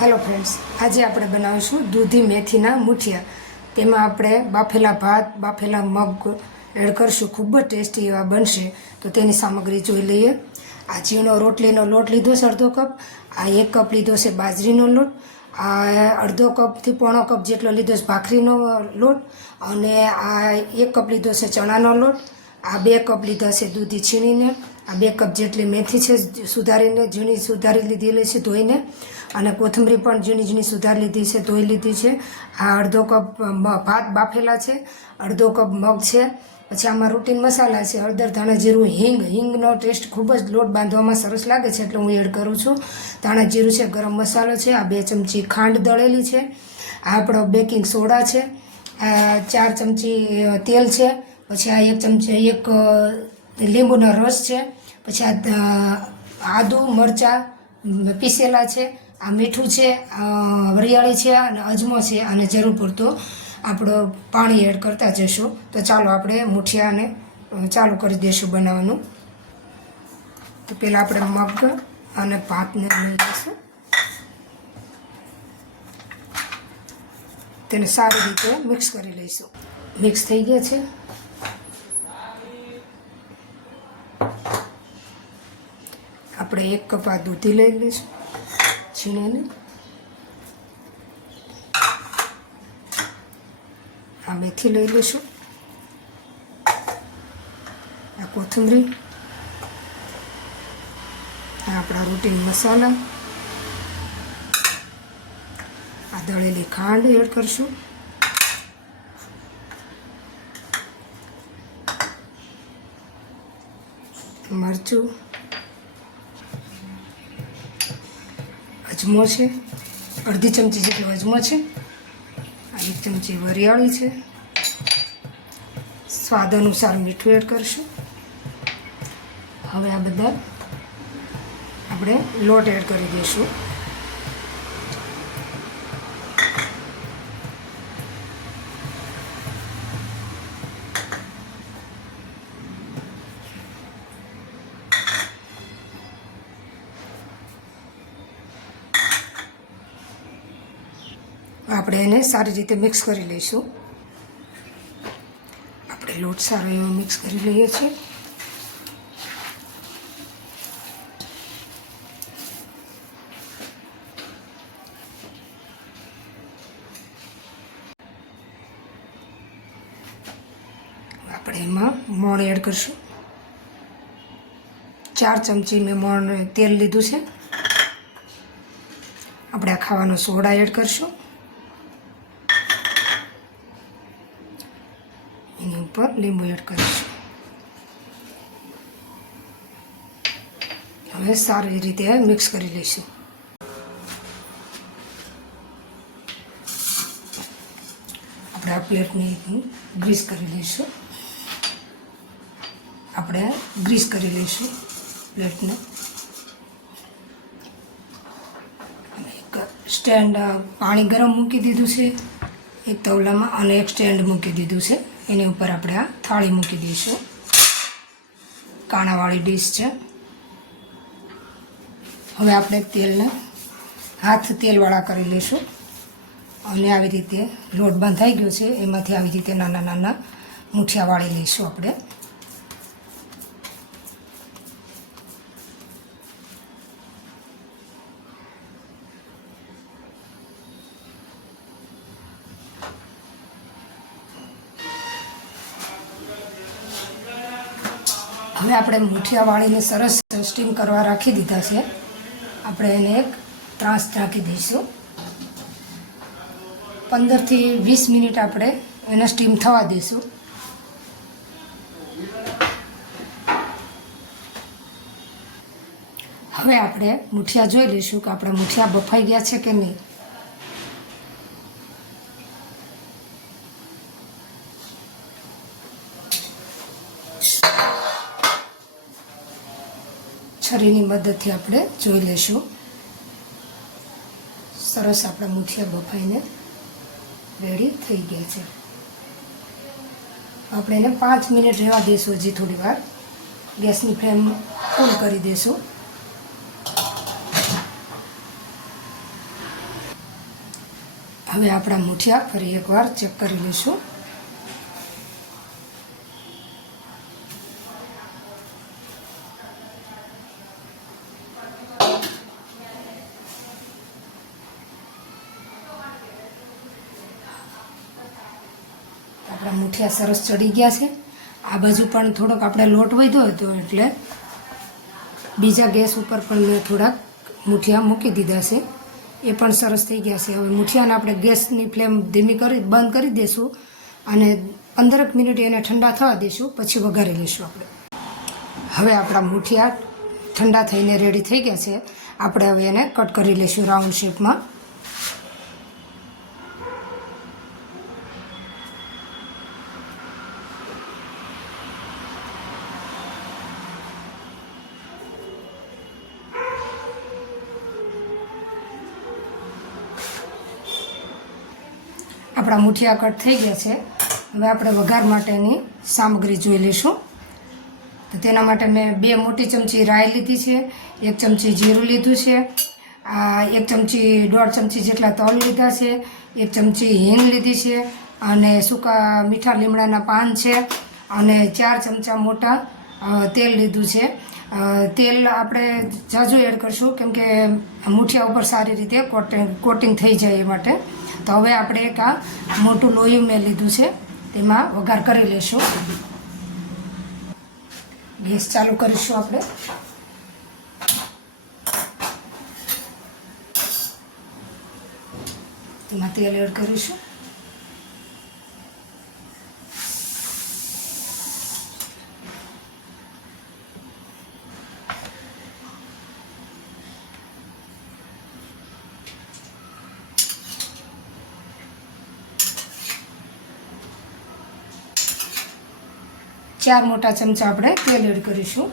Hello friends, आज આપણે બનાવીશું દૂધી મેથીના મુઠિયા। તેમાં આપણે બાફેલા ભાત, બાફેલા મગ એડ કરશું। ખૂબ જ ટેસ્ટી એવા બનશે। તો તેની સામગ્રી જોઈ લઈએ। આ ઝીણો રોટલીનો લોટ લીધો છે અડધો કપ, આ 1 કપ લીધો છે બાજરીનો લોટ, આ અડધો કપથી પોણો કપ જેટલો લીધો છે ભાખરીનો લોટ, અને આ 1 કપ લીધો છે ચણાનો લોટ, આ 2 કપ લીધા છે દૂધી છીણીને, આ 2 કપ જેટલી મેથી છે સુધારીને, ઝીણી સુધારી લીધેલી છે ધોઈને, અને કોથમરી પણ ઝીણી ઝીણી સુધારી લીધી છે, ધોઈ લીધી છે। આ અડધો કપ ભાત બાફેલા છે, અડધો કપ મગ છે। પછી આમાં રૂટીન મસાલા છે હળદર, ધાણા જીરું, હિંગનો ટેસ્ટ ખૂબ જ લોટ બાંધવામાં સરસ લાગે છે એટલે હું એડ કરું છું। ધાણા જીરું છે, ગરમ મસાલો છે, આ 2 ચમચી ખાંડ દળેલી છે, આ આપણો બેકિંગ સોડા છે, આ 4 ચમચી તેલ છે, પછી આ 1 ચમચી લીંબુનો રસ છે, પછી આ આદુ મરચાં પીસેલા છે, આ મીઠું છે, વરિયાળી છે અને અજમો છે, અને જરૂર પૂરતું આપણો પાણી એડ કરતા જઈશું। તો ચાલો આપણે મુઠિયાને ચાલુ કરી દઈશું બનાવવાનું। તો પહેલાં આપણે મગ અને ભાતને લઈ લઈશું, તેને સારી રીતે મિક્સ કરી લઈશું। મિક્સ થઈ ગયા છે। આપણે 1 કપ આ દૂધી લઈ લઈશું છીણીને, આ મેથી લઈ લઈશું, આ કોથમરી, આ આપણા રૂટીન મસાલા, આ દળેલી ખાંડ એડ કરશું, મરચું, અજમો છે, અડધી ચમચી જેટલો અજમો છે, આ 1 ચમચી વરિયાળી છે, સ્વાદ અનુસાર મીઠું એડ કરશું। હવે આ બધા આપણે લોટ એડ કરી દઈશું। આપણે એને સારી રીતે મિક્સ કરી લઈશું। આપણે લોટ સારો એવો મિક્સ કરી લઈએ છીએ। આપણે એમાં મોણ એડ કરશું। 4 ચમચી મેં મોણ તેલ લીધું છે। આપણે આ ખાવાનો સોડા એડ કરશું, એની ઉપર લીંબુ એડ કરીશું। હવે સારી રીતે મિક્સ કરી લઈશું। આપણે આ પ્લેટની ગ્રીસ કરી લઈશું। આપણે ગ્રીસ કરી લઈશું પ્લેટને। એક સ્ટેન્ડ પાણી ગરમ મૂકી દીધું છે એક તવલામાં, અને એક સ્ટેન્ડ મૂકી દીધું છે, એની ઉપર આપણે આ થાળી મૂકી દઈશું। કાણાવાળી ડીશ છે। હવે આપણે તેલને હાથ તેલવાળા કરી લઈશું, અને આવી રીતે લોટ બંધાઈ ગયો છે એમાંથી આવી રીતે નાના નાના મુઠિયા વાળી લઈશું આપણે। હવે આપણે મુઠિયા વાળીને સરસ સ્ટીમ કરવા રાખી દીધા છે। આપણે એને એક ત્રાસ ઢાંકી દઈશું। 15 થી 20 મિનિટ આપણે એને સ્ટીમ થવા દઈશું। હવે આપણે મુઠિયા જોઈ લઈશું કે આપણા મુઠિયા બફાઈ ગયા છે કે નહીં। છરીની મદદથી આપણે જોઈ લઈશું। સરસ આપણા મુઠિયા બફાઈને રેડી થઈ ગયા છે। આપણે એને 5 મિનિટ રહેવા દઈશું, હજી થોડી વાર। ગેસની ફ્લેમ ફૂલ કરી દઈશું। હવે આપણા મૂઠિયા ફરી એકવાર ચેક કરી લઈશું. આપણા મૂઠિયા સરસ ચડી ગયા છે. આ બાજુ પણ થોડોક આપણે લોટ વધ્યો હતો એટલે બીજા ગેસ ઉપર પણ મેં થોડાક મૂઠિયા મૂકી દીધા છે. એ પણ સરસ થઈ ગયા છે. હવે મૂઠિયાને આપણે ગેસની ફ્લેમ બંધ કરી દઈશું અને 15 મિનિટ એને ઠંડા થવા દઈશું, પછી વઘારી લઈશું આપણે. હવે આપણા મૂઠિયા ઠંડા થઈને રેડી થઈ ગયા છે. આપણે હવે એને કટ કરી લઈશું રાઉન્ડ શેપમાં. આપણા મૂઠિયા કટ થઈ ગયા છે. હવે આપણે વઘાર માટેની સામગ્રી જોઈ લઈશું. તો તેના માટે મેં 2 મોટી ચમચી રાઈ લીધી છે, 1 ચમચી જીરું લીધું છે, 1 ચમચી 1.5 ચમચી જેટલા તલ લીધા છે, 1 ચમચી હિંગ લીધી છે અને સૂકા મીઠા લીમડાના પાન છે અને 4 ચમચા મોટા તેલ લીધું છે. તેલ આપણે ઝાઝુ એડ કરશું કેમ કે મૂઠિયા ઉપર સારી રીતે કોટિંગ થઈ જાય એ માટે. તો હવે આપણે એક આ મોટું લોહી મેં લીધું છે, તેમાં વઘાર કરી લઈશું. ગેસ ચાલુ કરીશું આપણે. તેમાં તેલ એડ કરીશું. ચાર મોટા ચમચા આપણે તેલ એડ કરીશું.